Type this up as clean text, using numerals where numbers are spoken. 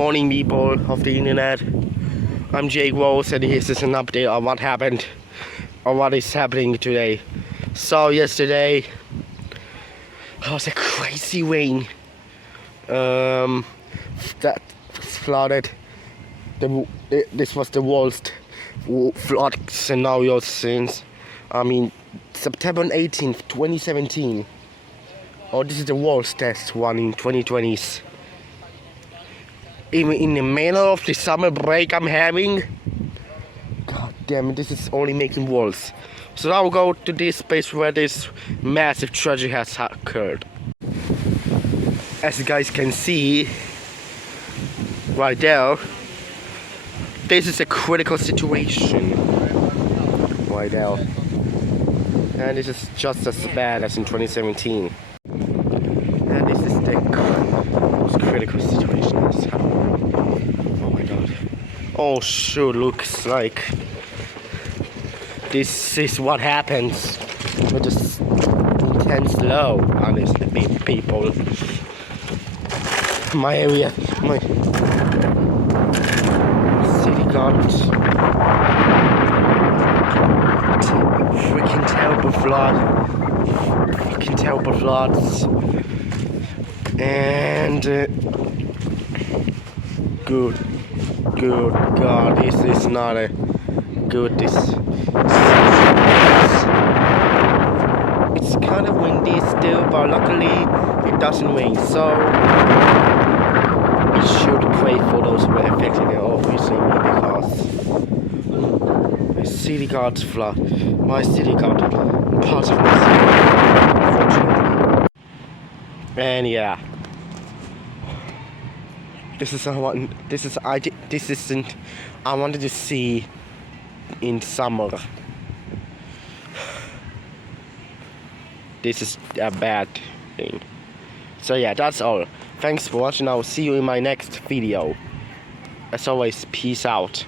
morning, people of the internet. I'm Jake Rose, and this is an update on what happened or what is happening today. So yesterday it was a crazy rain that flooded. This was the worst flood scenario since September 18th, 2017. Oh, this is the worst test one in 2020s. Even in the middle of the summer break I'm having. God damn it, this is only making worse. So now we'll go to this place where this massive tragedy has occurred. As you guys can see, right there, this is a critical situation. Right there. And this is just as bad as in 2017. And this is the most critical situation that's happened. Oh my god. Oh sure, looks like this is what happens with this intense low, honestly, people. My area, my city got freaking terrible flood. Freaking terrible floods. And good God, this is not a good. It's kind of windy still, but luckily it doesn't rain. So we should pray for those who were affected, obviously, because my city got flood. My city got parts of my city, unfortunately. And yeah. This isn't I wanted to see in summer. This is a bad thing. So yeah, that's all. Thanks for watching. I will see you in my next video. As always, peace out.